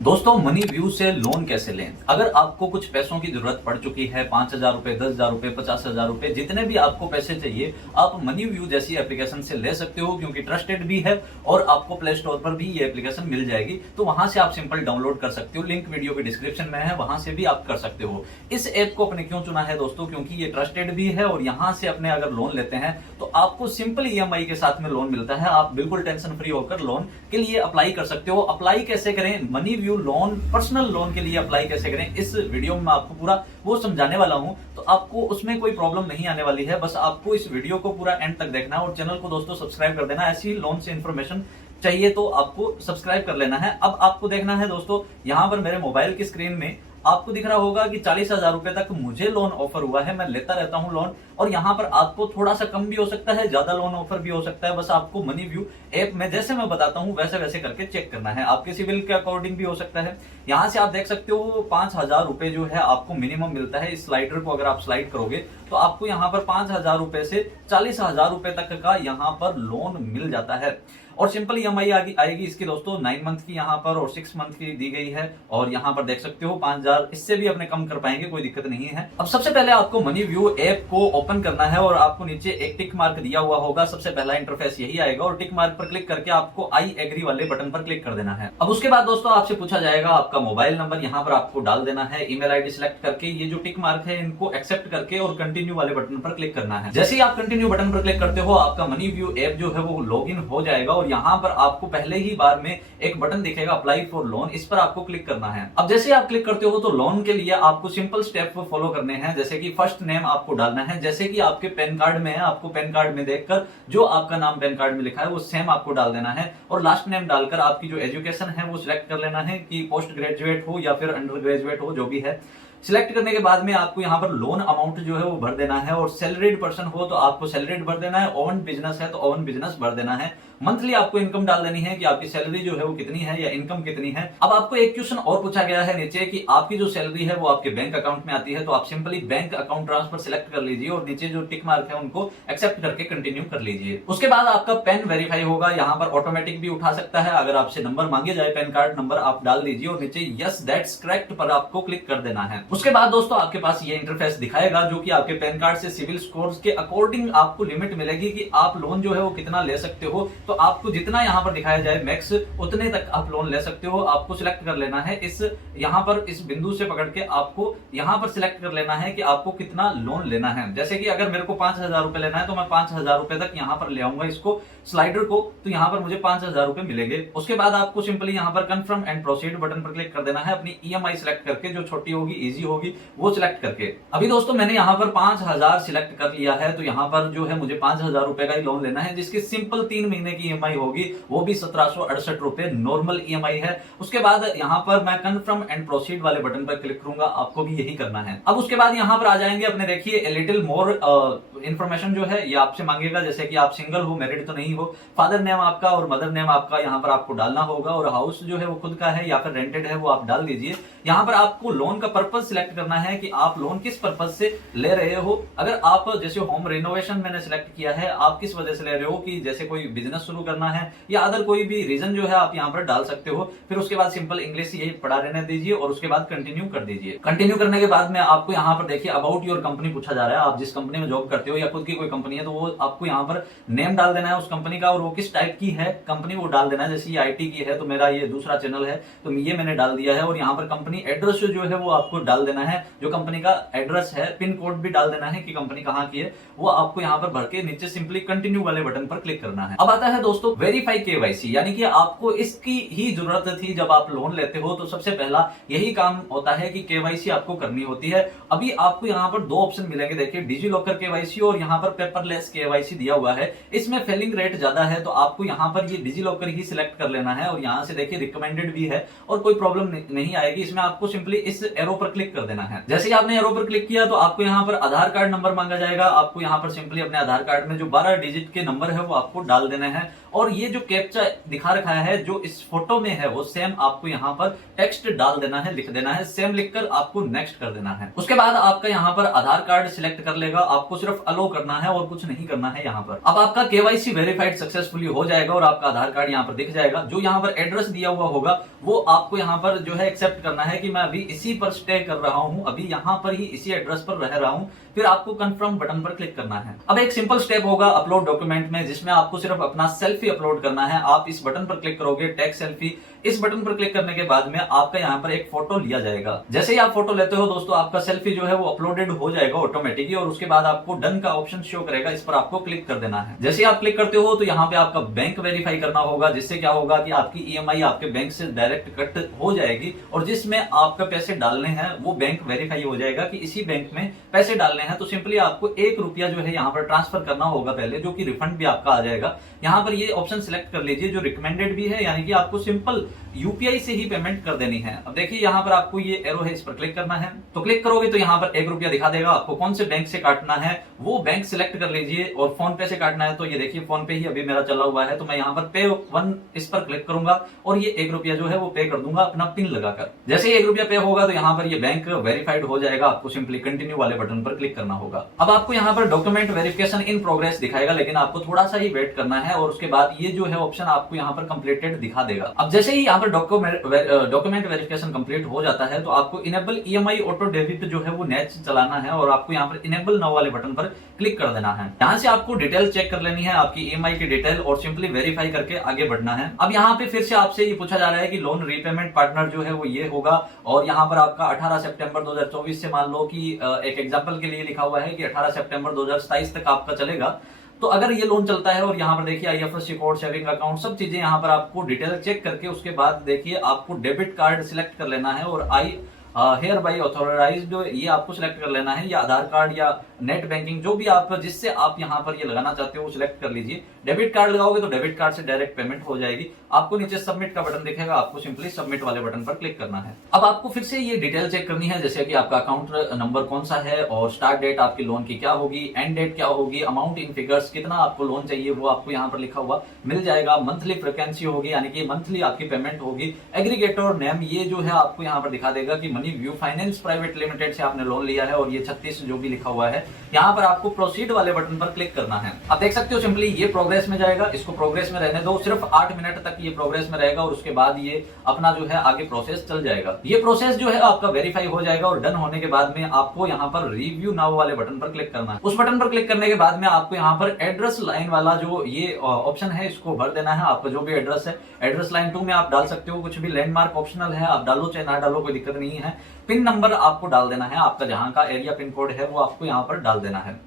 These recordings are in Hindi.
दोस्तों मनी व्यू से लोन कैसे लें। अगर आपको कुछ पैसों की जरूरत पड़ चुकी है, 5,000 रुपए, 10,000 रुपए, 50,000 रुपए, जितने भी आपको पैसे चाहिए आप मनी व्यू जैसी एप्लीकेशन से ले सकते हो, क्योंकि ट्रस्टेड भी है और आपको प्ले स्टोर पर भी ये एप्लीकेशन मिल जाएगी। तो वहां से आप सिंपल डाउनलोड कर सकते हो, लिंक वीडियो के डिस्क्रिप्शन में है, वहां से भी आप कर सकते हो। इस ऐप को अपने क्यों चुना है दोस्तों, क्योंकि ये ट्रस्टेड भी है और यहाँ से अपने अगर लोन लेते हैं तो आपको सिंपल ईएमआई के साथ में लोन मिलता है। आप बिल्कुल टेंशन फ्री होकर लोन के लिए अप्लाई कर सकते हो। अप्लाई कैसे करें, money view loan, personal loan के लिए अप्लाई कैसे करें, इस वीडियो में मैं आपको पूरा वो समझाने वाला हूं। तो आपको उसमें कोई प्रॉब्लम नहीं आने वाली है, बस आपको इस वीडियो को पूरा एंड तक देखना है और चैनल को दोस्तों सब्सक्राइब कर देना। ऐसी लोन से इंफॉर्मेशन चाहिए तो आपको सब्सक्राइब कर लेना है। अब आपको देखना है दोस्तों, यहां पर मेरे मोबाइल की स्क्रीन में आपको दिख रहा होगा कि 40,000 रुपए तक मुझे लोन ऑफर हुआ है। मैं लेता रहता हूं लोन, और यहां पर आपको थोड़ा सा कम भी हो सकता है, ज्यादा लोन ऑफर भी हो सकता है। बस आपको मनी व्यू ऐप में जैसे मैं बताता हूं वैसे वैसे करके चेक करना है। आपके सिविल के अकॉर्डिंग भी हो सकता है। यहां से आप देख सकते हो 5,000 रुपए जो है आपको मिनिमम मिलता है। इस स्लाइडर को अगर आप स्लाइड करोगे तो आपको यहां पर 5,000 रुपए से 40,000 रुपए तक का यहां पर लोन मिल जाता है। और सिंपल ईएमआई आएगी इसकी दोस्तों 9 मंथ की यहाँ पर और 6 मंथ की दी गई है। और यहाँ पर देख सकते हो 5,000, इससे भी अपने कम कर पाएंगे, कोई दिक्कत नहीं है। अब सबसे पहले आपको मनी व्यू ऐप को ओपन करना है और आपको नीचे एक टिक मार्क दिया हुआ होगा। सबसे पहला इंटरफेस यही आएगा और टिक मार्क पर क्लिक करके आपको आई एग्री वाले बटन पर क्लिक कर देना है। अब उसके बाद दोस्तों आपसे पूछा जाएगा आपका मोबाइल नंबर, यहाँ पर आपको डाल देना है। ईमेल आईडी सिलेक्ट करके ये जो टिक मार्क है इनको एक्सेप्ट करके और कंटिन्यू वाले बटन पर क्लिक करना है। जैसे ही आप कंटिन्यू बटन पर क्लिक करते हो आपका मनी व्यू ऐप जो है वो लॉग इन हो जाएगा और यहाँ पर आपको पहले ही बार में एक बटन दिखेगा अप्लाई फॉर लोन, इस पर आपको क्लिक करना है। अब जैसे आप क्लिक करते हो तो लोन के लिए आपको सिंपल स्टेप फॉलो करने हैं। जैसे कि फर्स्ट नेम आपको डालना है, जैसे कि आपके पैन कार्ड में है, आपको पैन कार्ड में देखकर जो आपका नाम पैन कार्ड में लिखा है वो सेम आपको डाल देना है। और लास्ट नेम डालकर आपकी जो एजुकेशन है वो सिलेक्ट कर लेना है कि पोस्ट ग्रेजुएट हो या फिर अंडर ग्रेजुएट हो, जो भी है। सिलेक्ट करने के बाद में आपको यहाँ पर लोन अमाउंट जो है वो भर देना है। और सैलरीड पर्सन हो तो आपको सैलरीड भर देना है, ओन बिजनेस है तो ओन बिजनेस भर देना है। मंथली आपको इनकम डाल देनी है कि आपकी सैलरी जो है वो कितनी है या इनकम कितनी है। अब आपको एक क्वेश्चन और पूछा गया है नीचे कि आपकी जो सैलरी है वो आपके बैंक अकाउंट में आती है, तो आप simply bank account transfer select कर लीजिए और नीचे जो टिक मार्क है उनको एक्सेप्ट करके कंटिन्यू कर लीजिए। उसके बाद आपका पैन वेरीफाई होगा, यहाँ पर ऑटोमेटिक भी उठा सकता है। अगर आपसे नंबर मांगे जाए पैन कार्ड नंबर आप डाल दीजिए और नीचे यस दैट्स करेक्ट पर आपको क्लिक कर देना है। उसके बाद दोस्तों आपके पास ये इंटरफेस दिखाएगा जो कि आपके पैन कार्ड से सिविल स्कोर्स के अकॉर्डिंग आपको लिमिट मिलेगी कि आप लोन जो है वो कितना ले सकते हो। तो आपको जितना यहाँ पर दिखाया जाए मैक्स उतने तक आप लोन ले सकते हो। आपको सिलेक्ट कर लेना है इस यहाँ पर इस बिंदु से पकड़ के आपको यहाँ पर सिलेक्ट कर लेना है कि आपको कितना लोन लेना है। जैसे कि अगर मेरे को 5,000 रुपए लेना है तो मैं 5,000 रुपए तक यहाँ पर ले आऊंगा इसको स्लाइडर को, तो यहाँ पर मुझे 5,000 रुपए मिलेंगे। उसके बाद आपको सिंपली यहाँ पर कंफर्म एंड प्रोसीड बटन पर क्लिक कर देना है, अपनी ईएमआई सिलेक्ट करके जो छोटी होगी इजी होगी वो सिलेक्ट करके। अभी दोस्तों मैंने यहाँ पर 5,000 सिलेक्ट कर लिया है, तो यहाँ पर जो है मुझे 5,000 रुपए का ही लोन लेना है, जिसकी सिंपल 3 महीने की ईएमआई होगी, वो भी 1768 रुपए नॉर्मल ईएमआई है। उसके बाद यहाँ पर मैं कंफर्म एंड प्रोसीड वाले बटन पर क्लिक करूंगा, आपको भी यही करना है। अब उसके बाद यहाँ पर आ जाएंगे अपने, देखिए लिटिल मोर इन्फॉर्मेशन जो है ये आपसे मांगेगा, जैसे कि आप सिंगल हो, मैरिड तो नहीं हो, फादर नेम आपका और मदर नेम आपका यहाँ पर आपको डालना होगा, और हाउस जो है वो खुद का है या फिर रेंटेड है वो आप डाल दीजिए। यहाँ पर आपको लोन का पर्पज सिलेक्ट करना है कि आप लोन किस पर्पज से ले रहे हो। अगर आप जैसे होम रिनोवेशन मैंने सिलेक्ट किया है, आप किस वजह से ले रहे हो कि जैसे कोई बिजनेस शुरू करना है या अदर कोई भी रीजन जो है आप यहाँ पर डाल सकते हो। फिर उसके बाद सिंपल इंग्लिश यही पढ़ा रहने दीजिए और उसके बाद कंटिन्यू कर दीजिए। कंटिन्यू करने के बाद में आपको यहाँ पर देखिए अबाउट योर कंपनी पूछा जा रहा है, आप जिस कंपनी में जॉब करते हो या खुद की कोई कंपनी है तो वो आपको यहाँ पर नेम डाल देना है उस कंपनी का, और वो किस टाइप की है कंपनी वो डाल देना है। जैसे ये आईटी की है तो मेरा ये दूसरा चैनल है तो ये मैंने डाल दिया है। और यहाँ पर कंपनी एड्रेस जो है वो आपको डाल देना है, जो कंपनी का एड्रेस है, पिन कोड भी डाल देना है कि कंपनी कहाँ की है, वो आपको यहाँ पर भर के नीचे सिंपली कंटिन्यू वाले बटन पर क्लिक करना है। अब आता है दोस्तों वेरीफाई केवाईसी, यानी कि आपको इसकी ही जरूरत थी जब आप लोन लेते हो, तो सबसे पहला यही काम होता है कि केवाईसी आपको करनी होती है। अभी आपको यहाँ पर 2 ऑप्शन मिलेंगे, देखिए डिजी लॉकर केवाईसी और यहाँ पर पेपरलेस केवाईसी दिया हुआ है। इसमें फेलिंग रेट ज्यादा है तो आपको यहाँ पर ये डिजी लॉकर ही सिलेक्ट कर लेना है, और यहाँ से देखिए रिकमेंडेड भी है और कोई प्रॉब्लम नहीं आएगी। इसमें आपको सिंपली इस एरो पर क्लिक कर देना है। जैसे ही आपने एरो पर क्लिक किया तो आपको यहाँ पर आधार कार्ड नंबर मांगा जाएगा। आपको यहाँ पर सिंपली अपने आधार कार्ड में जो 12 डिजिट के नंबर है वो आपको डाल देना है और ये जो कैप्चा दिखा रखा है जो इस फोटो में है वो सेम आपको यहाँ पर टेक्स्ट डाल देना है, लिख देना है, सेम लिखकर आपको नेक्स्ट कर देना है। उसके बाद आपका यहाँ पर आधार कार्ड सिलेक्ट कर लेगा, आपको सिर्फ अलो करना है और कुछ नहीं करना है यहाँ पर। अब आपका केवाईसी वेरीफाइड सक्सेसफुली हो जाएगा और आपका आधार कार्ड यहाँ पर दिख जाएगा। जो यहाँ पर एड्रेस दिया हुआ होगा वो आपको यहाँ पर जो है एक्सेप्ट करना है कि मैं अभी इसी पर स्टे कर रहा हूँ, अभी यहाँ पर ही इसी एड्रेस पर रह रहा हूँ। फिर आपको कंफर्म बटन पर क्लिक करना है। अब एक सिंपल स्टेप होगा अपलोड डॉक्यूमेंट में, जिसमें आपको सिर्फ अपना सेल्फी अपलोड करना है। आप इस बटन पर क्लिक करोगे, टेक सेल्फी। इस बटन पर क्लिक करने के बाद में आपका यहाँ पर एक फोटो लिया जाएगा। जैसे ही आप फोटो लेते हो दोस्तों, आपका सेल्फी जो है वो अपलोडेड हो जाएगा ऑटोमेटिकली और उसके बाद आपको डन का ऑप्शन शो करेगा, इस पर आपको क्लिक कर देना है। जैसे ही आप क्लिक करते हो तो यहाँ पे आपका बैंक वेरीफाई करना होगा, जिससे क्या होगा कि आपकी ईएमआई आपके बैंक से डायरेक्ट कट हो जाएगी और जिसमें आपका पैसे डालने हैं वो बैंक वेरीफाई हो जाएगा कि इसी बैंक में पैसे डालने हैं। तो सिंपली आपको 1 रुपया जो है यहाँ पर ट्रांसफर करना होगा पहले, जो कि रिफंड भी आपका आ जाएगा। यहाँ पर ये ऑप्शन सिलेक्ट कर लीजिए जो रिकमेंडेड भी है, यानी कि आपको सिंपल यूपीआई से ही पेमेंट कर देनी है। अब देखिए यहाँ पर आपको ये एरो है, इस पर क्लिक करना है। तो क्लिक करोगे तो यहाँ पर 1 रुपया दिखा देगा। आपको कौन से बैंक से काटना है वो बैंक सिलेक्ट कर लीजिए और फोन पे से काटना है तो ये देखिए फोन पे ही अभी मेरा चला हुआ है, तो मैं यहाँ पर पे 1 इस पर क्लिक करूंगा और ये 1 रुपया जो है वो पे कर दूंगा अपना पिन लगाकर। जैसे ही 1 रुपया पे होगा तो यहाँ पर ये बैंक वेरीफाइड हो जाएगा। आपको सिंपली कंटिन्यू वाले बटन पर क्लिक करना होगा। अब आपको यहाँ पर डॉक्यूमेंट वेरिफिकेशन इन प्रोग्रेस दिखाएगा, लेकिन आपको थोड़ा सा ही वेट करना है और उसके बाद ये जो है ऑप्शन आपको यहाँ पर कंप्लीटेड दिखा देगा। अब जैसे ही यहाँ पर डॉक्यूमेंट वेरिफिकेशन कंप्लीट हो जाता है तो आपको इनेबल ईएमआई ऑटो डेबिट जो है वो नेट चलाना है और आपको यहाँ पर इनेबल नाउ वाले बटन पर क्लिक कर देना है। यहाँ से आपको डिटेल चेक कर लेनी है, आपकी ईएमआई की डिटेल, और सिंपली वेरीफाई करके आगे बढ़ना है। अब यहाँ पे फिर से आपसे ये पूछा जा रहा है कि लोन रीपेमेंट पार्टनर जो है वो ये होगा और यहाँ पर आपका 18 सितंबर 2024 से मान लो कि एक एग्जांपल के लिए लिखा हुआ है कि 18 सितंबर 2027 तक आपका चलेगा। तो अगर ये लोन चलता है और यहाँ पर देखिए आईएफएससी कोड, सेविंग अकाउंट, सब चीजें यहाँ पर आपको डिटेल चेक करके उसके बाद देखिए आपको डेबिट कार्ड सिलेक्ट कर लेना है और हेयर बाई ऑथोराइज्ड ये आपको सिलेक्ट कर लेना है, या आधार कार्ड या नेट बैंकिंग जो भी आप जिससे आप यहाँ पर ये लगाना चाहते हो वो सिलेक्ट कर लीजिए। डेबिट कार्ड लगाओगे तो डेबिट कार्ड से डायरेक्ट पेमेंट हो जाएगी। आपको नीचे सबमिट का बटन दिखेगा, आपको सिंपली सबमिट वाले बटन पर क्लिक करना है। अब आपको फिर से ये डिटेल चेक करनी है, जैसे कि आपका अकाउंट नंबर कौन सा है और स्टार्ट डेट आपकी लोन की क्या होगी, एंड डेट क्या होगी, अमाउंट इन फिगर्स कितना आपको लोन चाहिए वो आपको यहाँ पर लिखा हुआ मिल जाएगा। मंथली फ्रिक्वेंसी होगी यानी कि मंथली आपकी पेमेंट होगी। एग्रीगेटर नेम ये जो है आपको यहाँ पर दिखा देगा कि money view finance private limited से आपने लोन लिया है और ये 36 जो भी लिखा हुआ है। यहाँ पर आपको प्रोसीड वाले बटन पर क्लिक करना है। आप देख सकते हो सिंपली ये प्रोग्रेस में जाएगा, इसको प्रोग्रेस में रहने दो, सिर्फ 8 मिनट तक ये प्रोग्रेस में रहेगा और उसके बाद ये अपना जो है आगे प्रोसेस चल जाएगा। ये प्रोसेस जो है आपका वेरीफाई हो जाएगा और डन होने के बाद में आपको यहाँ पर रिव्यू नाउ वाले बटन पर क्लिक करना है। उस बटन पर क्लिक करने के बाद में आपको यहाँ पर एड्रेस लाइन वाला जो ये ऑप्शन है इसको भर देना है। आपका जो भी एड्रेस है, एड्रेस लाइन 2 में आप डाल सकते हो, कुछ भी लैंडमार्क ऑप्शनल है, आप डालो चाहे ना डालो कोई दिक्कत नहीं है। पिन नंबर आपको डाल देना है, आपका जहां का एरिया पिन कोड है वो आपको यहाँ पर डाल देना है।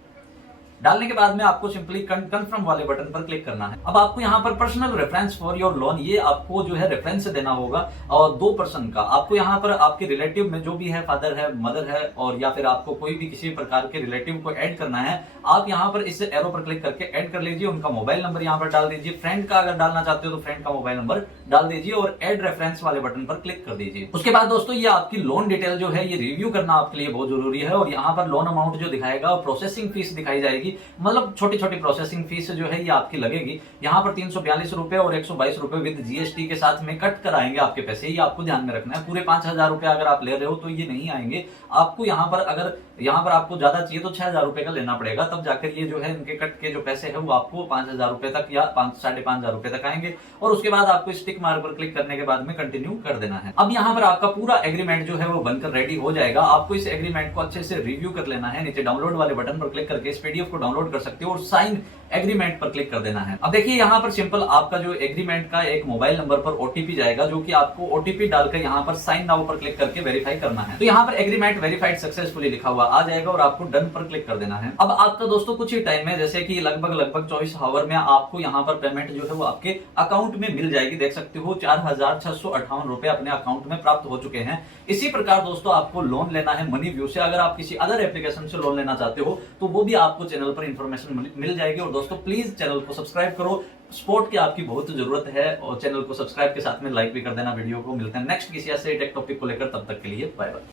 डालने के बाद में आपको सिंपली कंफर्म वाले बटन पर क्लिक करना है। अब आपको यहाँ पर personal reference for your loan ये आपको जो है रेफरेंस देना होगा और 2 पर्सन का। आपको यहाँ पर आपके रिलेटिव में जो भी है, फादर है, मदर है और या फिर आपको कोई भी किसी प्रकार के रिलेटिव को ऐड करना है, आप यहाँ पर इस एरो पर क्लिक करके ऐड कर लीजिए। उनका मोबाइल नंबर यहाँ पर डाल दीजिए। फ्रेंड का अगर डालना चाहते हो तो फ्रेंड का मोबाइल नंबर डाल दीजिए और ऐड रेफरेंस वाले बटन पर क्लिक कर दीजिए। उसके बाद दोस्तों ये आपकी लोन डिटेल जो है ये रिव्यू करना आपके लिए बहुत जरूरी है और यहाँ पर लोन अमाउंट जो दिखाएगा और प्रोसेसिंग फीस दिखाई जाएगी, मतलब छोटी प्रोसेसिंग फीस जो है ये आपकी लगेगी। यहाँ पर 342 रुपए और 122 रुपए विद जीएसटी के साथ में कट कर आएंगे आपके पैसे, ये आपको ध्यान में रखना है। पूरे 5000 रुपए अगर आप ले रहे हो तो ये नहीं आएंगे आपको। यहाँ पर अगर आपको ज्यादा चाहिए तो 6000 रुपए का लेना पड़ेगा, तब जाकर ये जो है इनके कट के जो पैसे है वो आपको 5000 रुपए तक या 5,500 रुपए तक आएंगे और उसके बाद आपको स्टिक मार्क पर क्लिक करने के बाद में कंटिन्यू कर देना है। अब यहाँ पर आपका पूरा एग्रीमेंट जो है वो बनकर रेडी हो जाएगा। आपको इस एग्रीमेंट को अच्छे से रिव्यू कर लेना है। नीचे डाउनलोड वाले बटन पर क्लिक करके इस पीडीएफ को डाउनलोड कर सकते हो और साइन एग्रीमेंट पर क्लिक कर देना है। अब देखिए यहाँ पर सिंपल आपका जो एग्रीमेंट का एक मोबाइल नंबर पर ओटीपी जाएगा, जो कि आपको ओटीपी डालकर यहाँ पर साइन नाउ पर क्लिक करके वेरीफाई करना है। तो यहाँ पर एग्रीमेंट वेरीफाइड सक्सेसफुली लिखा हुआ आ जाएगा और आपको डन पर क्लिक कर देना है। अब आपका दोस्तों कुछ ही टाइम में, जैसे कि लगभग 24 आवर में आपको यहाँ पर पेमेंट जो है वो आपके अकाउंट में मिल जाएगी। देख सकते हो 4,658 रुपए अपने अकाउंट में प्राप्त हो चुके हैं। इसी प्रकार दोस्तों आपको लोन लेना है मनी व्यू से। अगर आप किसी अदर एप्लीकेशन से लोन लेना चाहते हो तो वो भी आपको चैनल पर इंफॉर्मेशन मिल जाएगी। और दोस्तों प्लीज चैनल को सब्सक्राइब करो, सपोर्ट की आपकी बहुत जरूरत है और चैनल को सब्सक्राइब के साथ में लाइक भी कर देना वीडियो को। मिलते हैं नेक्स्ट किसी ऐसे टेक टॉपिक को लेकर, तब तक के लिए बाय बाय।